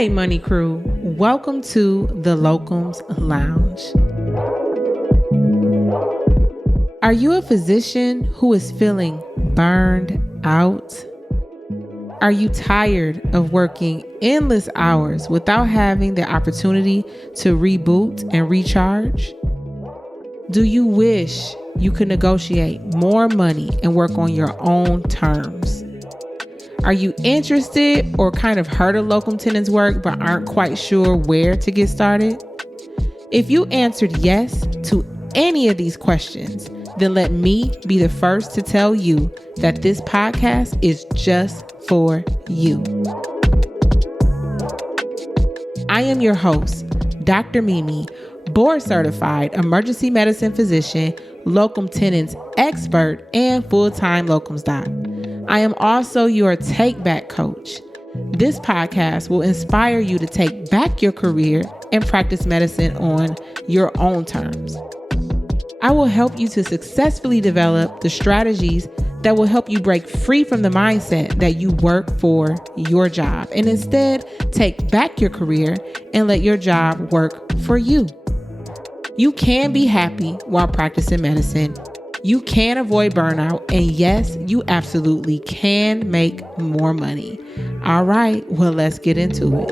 Hey, Money Crew. Welcome to the Locums Lounge. Are you a physician who is feeling burned out? Are you tired of working endless hours without having the opportunity to reboot and recharge? Do you wish you could negotiate more money and work on your own terms? Are you interested or kind of heard of locum tenens work but aren't quite sure where to get started? If you answered yes to any of these questions, then let me be the first to tell you that this podcast is just for you. I am your host, Dr. Mimi, board certified emergency medicine physician, locum tenens expert, and full-time locums doc. I am also your take back coach. This podcast will inspire you to take back your career and practice medicine on your own terms. I will help you to successfully develop the strategies that will help you break free from the mindset that you work for your job and instead take back your career and let your job work for you. You can be happy while practicing medicine. You can avoid burnout, and yes, you absolutely can make more money. All right, well, let's get into it.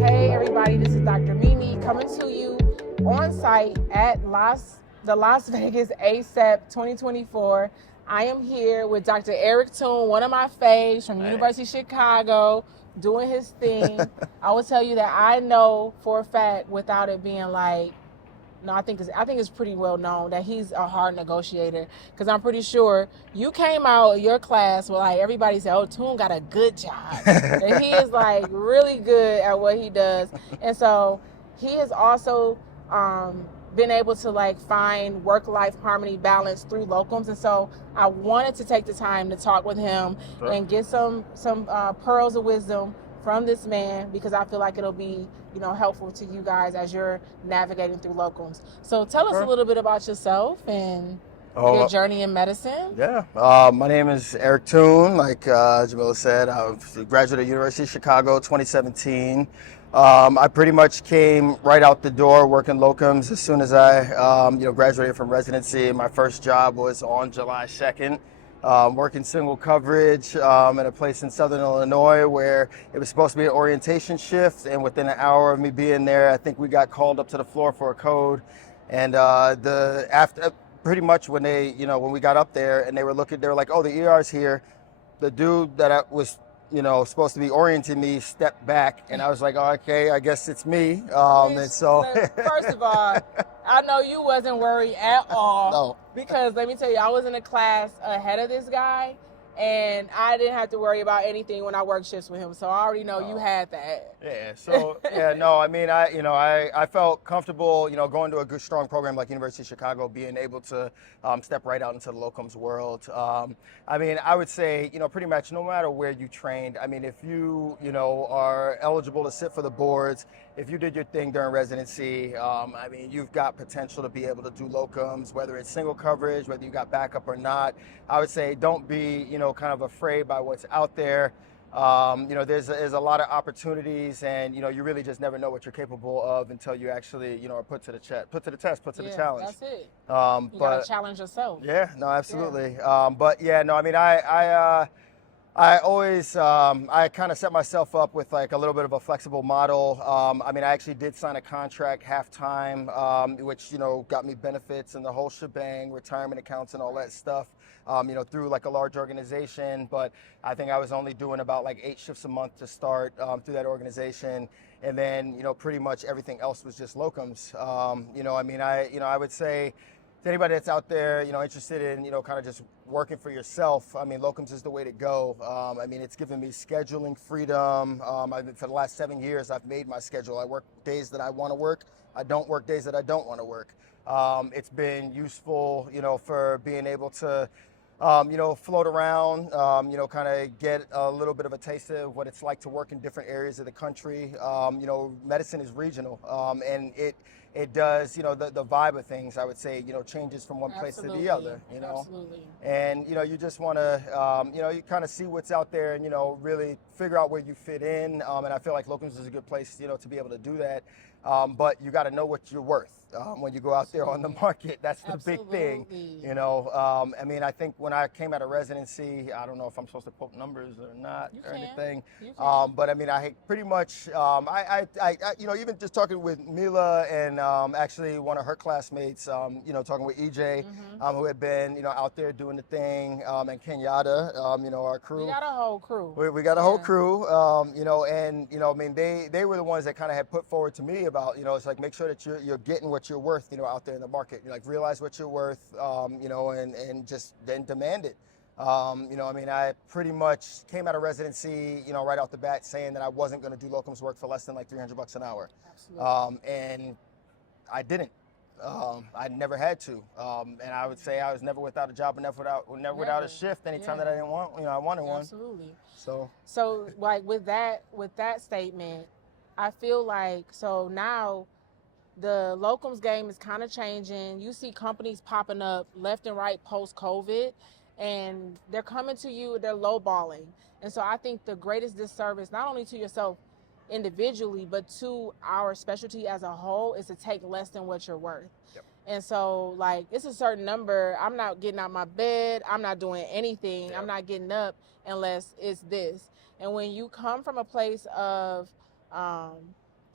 Hey, everybody, this is Dr. Mimi coming to you on site at the Las Vegas ASAP 2024. I am here with Dr. Eric Toone, one of my faves from University of Chicago, doing his thing. I will tell you that I know for a fact, without it being like, no, I think it's pretty well known that he's a hard negotiator, because I'm pretty sure you came out of your class with like everybody said, oh, Toone got a good job. And he is like really good at what he does. And so he has also been able to like find work-life harmony balance through locums. And so I wanted to take the time to talk with him and get some pearls of wisdom from this man, because I feel like it'll be, helpful to you guys as you're navigating through locums. So tell us a little bit about yourself and your journey in medicine. Yeah, my name is Eric Toone. Like Jamila said, I graduated at University of Chicago 2017. I pretty much came right out the door working locums as soon as I graduated from residency. My first job was on July 2nd. Working single coverage at a place in Southern Illinois where it was supposed to be an orientation shift, and within an hour of me being there, I think we got called up to the floor for a code. And pretty much when we got up there and they were like, oh, the ER's here. The dude that was supposed to be orienting me stepped back, and I was like, oh, okay, I guess it's me. And so first of all, I know you wasn't worried at all. No. Because let me tell you, I was in a class ahead of this guy, and I didn't have to worry about anything when I worked shifts with him. So I already know you had that. Yeah. So I felt comfortable, going to a good, strong program like University of Chicago, being able to step right out into the locums world. I would say, pretty much no matter where you trained. If you, are eligible to sit for the boards, if you did your thing during residency, you've got potential to be able to do locums, whether it's single coverage, whether you got backup or not. I would say don't be, kind of afraid by what's out there. There's a lot of opportunities, and you really just never know what you're capable of until you actually are put to the test, put to the challenge. That's it. You gotta challenge yourself. Yeah, no, absolutely. Yeah. I always I kind of set myself up with like a little bit of a flexible model. I actually did sign a contract half-time, which got me benefits and the whole shebang, retirement accounts and all that stuff. Through like a large organization, but I think I was only doing about like 8 shifts a month to start through that organization, and then pretty much everything else was just locums. I would say to anybody that's out there, interested in kind of just working for yourself, locums is the way to go. It's given me scheduling freedom. For the last 7 years, I've made my schedule. I work days that I want to work. I don't work days that I don't want to work. It's been useful, for being able to float around, kind of get a little bit of a taste of what it's like to work in different areas of the country. Medicine is regional, and it does, the vibe of things, I would say, changes from one place to the other, Absolutely. And, you just want to, you kind of see what's out there and, really figure out where you fit in. And I feel like Locums is a good place, to be able to do that. But you got to know what you're worth when you go out there on the market. That's the big thing, I mean, I think when I came out of residency, I don't know if I'm supposed to quote numbers or not anything. But I mean, I pretty much, I even just talking with Mila and actually one of her classmates, talking with EJ, who had been, out there doing the thing, and Kenyatta, our crew. We got a whole crew. We got a whole crew, and, I mean, they were the ones that kind of had put forward to me about, it's like, make sure that you're getting what you're worth, out there in the market. Like, realize what you're worth, and just then demand it. I mean, I pretty much came out of residency, right off the bat saying that I wasn't going to do locums work for less than like $300 an hour. Absolutely. And I didn't. I never had to. And I would say I was never without a job, never without a shift anytime that I didn't want, I wanted one. Absolutely. So like with that statement, I feel like, so now the locums game is kind of changing. You see companies popping up left and right post-COVID, and they're coming to you, they're lowballing. And so I think the greatest disservice, not only to yourself individually, but to our specialty as a whole, is to take less than what you're worth. Yep. And so, like, it's a certain number. I'm not getting out my bed. I'm not doing anything. Yep. I'm not getting up unless it's this. And when you come from a place of,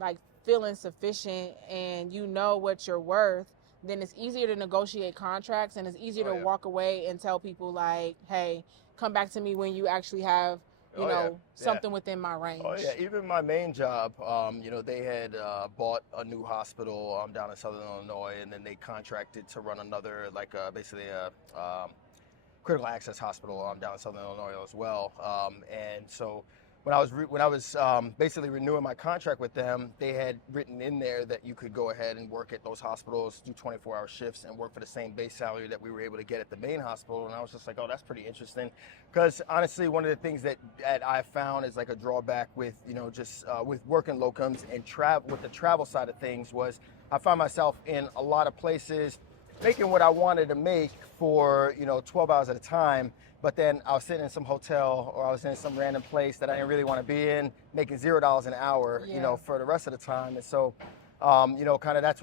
like, feeling sufficient and you know what you're worth, then it's easier to negotiate contracts, and it's easier to walk away and tell people, like, hey, come back to me when you actually have, something within my range. Oh, yeah. Even my main job, they had bought a new hospital down in Southern Illinois, and then they contracted to run another, like, basically a critical access hospital down in Southern Illinois as well. And so when I was basically renewing my contract with them, they had written in there that you could go ahead and work at those hospitals, do 24-hour shifts, and work for the same base salary that we were able to get at the main hospital. And I was just like, oh, that's pretty interesting. Because honestly, one of the things that I found is like a drawback with, with working locums and with the travel side of things was I found myself in a lot of places making what I wanted to make for, 12 hours at a time. But then I was sitting in some hotel or I was in some random place that I didn't really want to be in, making $0 an hour, for the rest of the time. And so, kind of that's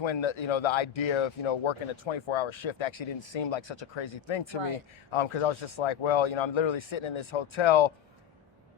when the idea of, working a 24-hour shift actually didn't seem like such a crazy thing to me. Because I was just like, well, I'm literally sitting in this hotel.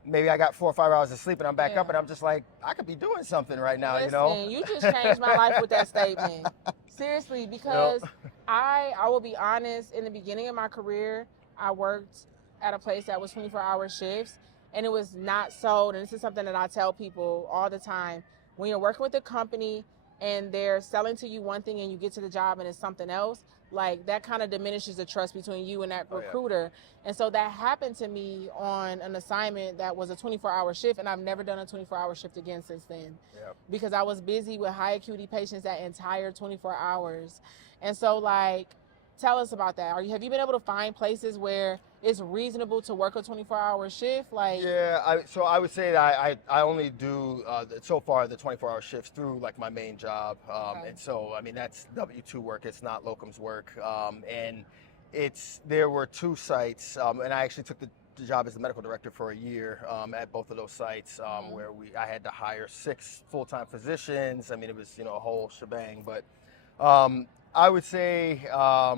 Maybe I got 4 or 5 hours of sleep and I'm back up and I'm just like, I could be doing something right now, Listen, you just changed my life with that statement. Seriously, because I will be honest, in the beginning of my career, I worked at a place that was 24-hour shifts, and it was not sold. And this is something that I tell people all the time. When you're working with a company and they're selling to you one thing and you get to the job and it's something else, like, that kind of diminishes the trust between you and that recruiter. And so that happened to me on an assignment that was a 24-hour shift, and I've never done a 24-hour shift again since then. Because I was busy with high acuity patients that entire 24 hours. And so, like, tell us about that. Have you been able to find places where it's reasonable to work a 24-hour shift? Like, so I would say that I only do so far the 24-hour shifts through like my main job, and so I mean that's W-2 work. It's not locums work, and there were 2 sites, and I actually took the job as the medical director for a year at both of those sites, where I had to hire 6 full-time physicians. I mean, it was a whole shebang, but. I would say, I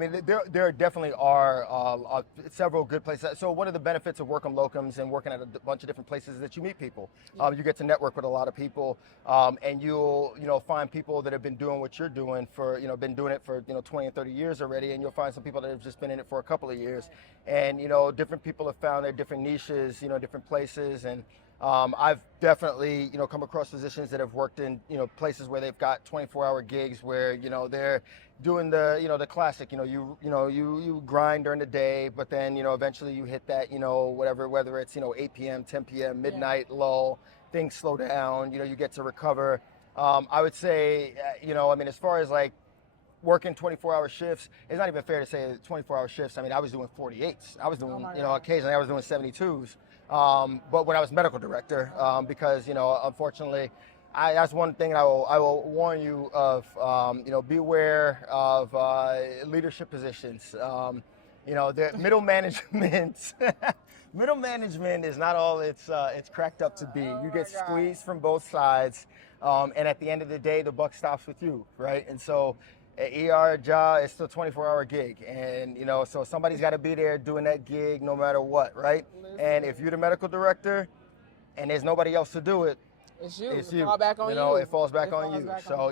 mean, there definitely are several good places. So one of the benefits of working locums and working at a bunch of different places is that you meet people. You get to network with a lot of people, and you'll, find people that have been doing what you're doing for, been doing it for, 20 and 30 years already, and you'll find some people that have just been in it for a couple of years. And, different people have found their different niches, different places, and I've definitely, come across physicians that have worked in, places where they've got 24-hour gigs where, they're doing the, the classic, you grind during the day, but then, eventually you hit that, whether it's, 8 p.m., 10 p.m., midnight lull, things slow down, you get to recover. I would say, I mean, as far as like working 24-hour shifts, it's not even fair to say 24-hour shifts. I mean, I was doing 48s. I was doing, occasionally I was doing 72s. But when I was medical director, because, unfortunately, that's one thing I will warn you of. Beware of leadership positions. The middle management. Middle management is not all it's cracked up to be. You get squeezed from both sides, and at the end of the day, the buck stops with you, right? And so, an ER job is still a 24-hour gig, and so somebody's got to be there doing that gig no matter what, right? Listen. And if you're the medical director, and there's nobody else to do it, it's you. It's it you. Fall back on you. It falls back on you. So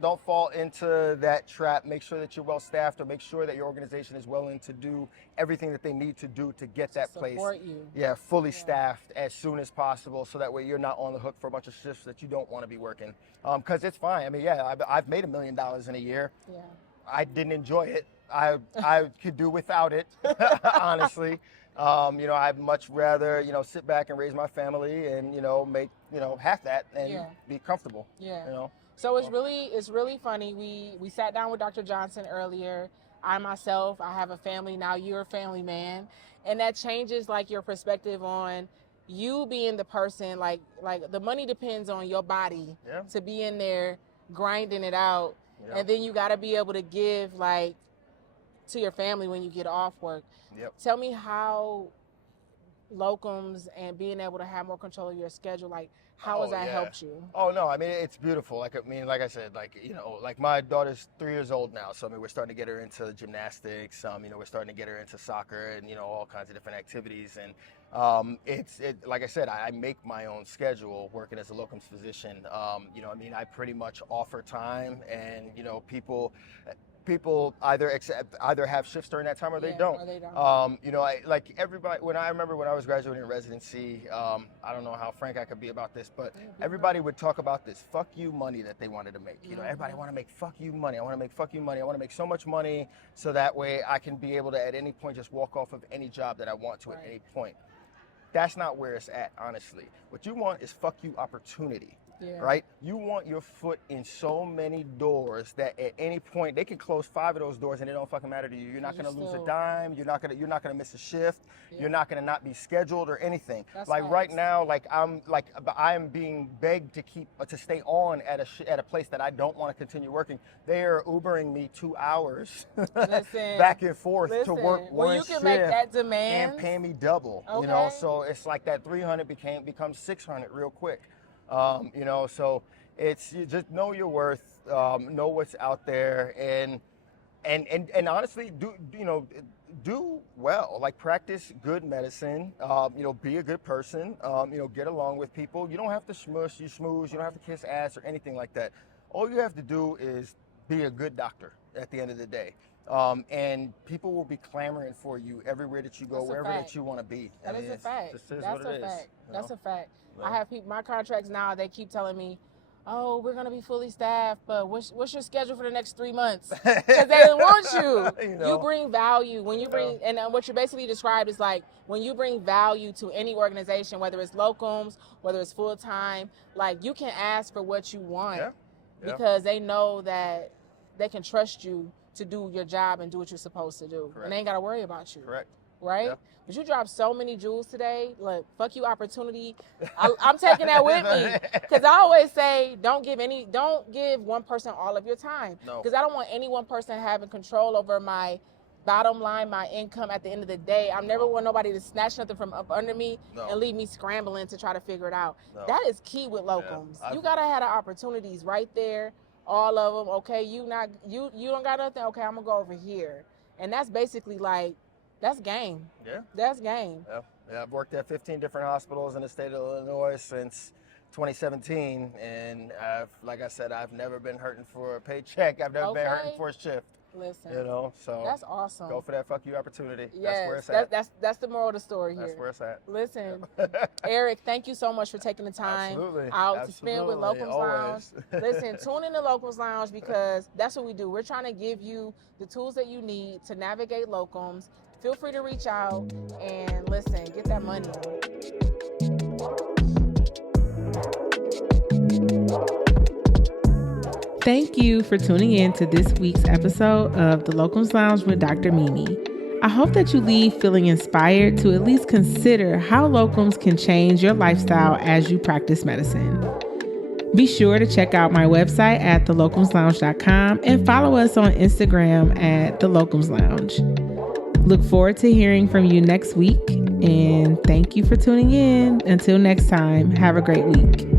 don't fall into that trap. Make sure that you're well staffed, or make sure that your organization is willing to do everything that they need to do to get that place. Support you. Yeah, fully staffed as soon as possible, so that way you're not on the hook for a bunch of shifts that you don't want to be working. Because it's fine. I mean, yeah, I've made $1 million in a year. Yeah. I didn't enjoy it. I could do without it, honestly. I'd much rather, sit back and raise my family and, make, half that and be comfortable. Yeah. So it's really funny. We sat down with Dr. Johnson earlier. I myself, I have a family now. You're a family man, and that changes like your perspective on you being the person. Like the money depends on your body to be in there grinding it out, and then you got to be able to give like to your family when you get off work. Yep. Tell me how locums and being able to have more control of your schedule, like how has that helped you? Oh no, I mean it's beautiful. Like I said, like my daughter's 3 years old now, so I mean we're starting to get her into gymnastics. We're starting to get her into soccer and all kinds of different activities. And like I said, I make my own schedule working as a locums physician. I pretty much offer time, and people either have shifts during that time or they don't. Or they don't. Like everybody, I remember when I was graduating in residency, I don't know how frank I could be about this, but everybody would talk about this fuck you money that they wanted to make. Everybody want to make fuck you money. I want to make fuck you money. I want to make so much money so that way I can be able to at any point just walk off of any job that I want to at any point. That's not where it's at, honestly. What you want is fuck you opportunity. Right? You want your foot in so many doors that at any point they can close 5 of those doors and it don't fucking matter to you. You're not going to lose a dime. You're not going to miss a shift. You're not going to not be scheduled or anything. That's like nice. Right now, I am being begged to stay on at a place that I don't want to continue working. They are Ubering me 2 hours back and forth to work one you can shift make that demand and pay me double. Okay. So it's like that 300 becomes 600 real quick. So it's, you just know your worth, know what's out there, and honestly, do well. Like practice good medicine. Be a good person. Get along with people. You don't have to schmooze. You don't have to kiss ass or anything like that. All you have to do is be a good doctor at the end of the day. And people will be clamoring for you everywhere that you go, wherever that you want to be. That is a fact. That's a fact. No. I have people, my contracts now, they keep telling me, oh, we're going to be fully staffed, but what's your schedule for the next 3 months? Because they want you. You bring value. When you bring, and what you basically described is like, when you bring value to any organization, whether it's locums, whether it's full-time, like you can ask for what you want because they know that they can trust you to do your job and do what you're supposed to do. Correct. And they ain't got to worry about you. Correct. Right? Yeah. But you dropped so many jewels today. Look, fuck you opportunity. I'm taking that with me. Because I always say, don't give one person all of your time. Because I don't want any one person having control over my bottom line, my income at the end of the day. I never want nobody to snatch nothing from up under me and leave me scrambling to try to figure it out. That is key with locums. You got to have the opportunities right there. All of them. Okay, you don't got nothing. Okay, I'm going to go over here. And that's basically like, that's game. Yeah. That's game. Yeah. I've worked at 15 different hospitals in the state of Illinois since 2017. And like I said, I've never been hurting for a paycheck. I've never been hurting for a shift. Listen. So that's awesome. Go for that fuck you opportunity. Yes, that's where it's at. That's the moral of the story here. That's where it's at. Listen, Eric, thank you so much for taking the time out to spend with Locums Lounge. Listen, tune in to Locums Lounge because that's what we do. We're trying to give you the tools that you need to navigate locums. Feel free to reach out and listen, get that money. Thank you for tuning in to this week's episode of the Locums Lounge with Dr. Mimi. I hope that you leave feeling inspired to at least consider how locums can change your lifestyle as you practice medicine. Be sure to check out my website at thelocumslounge.com and follow us on Instagram at The Locums Lounge. Look forward to hearing from you next week, and thank you for tuning in. Until next time, have a great week.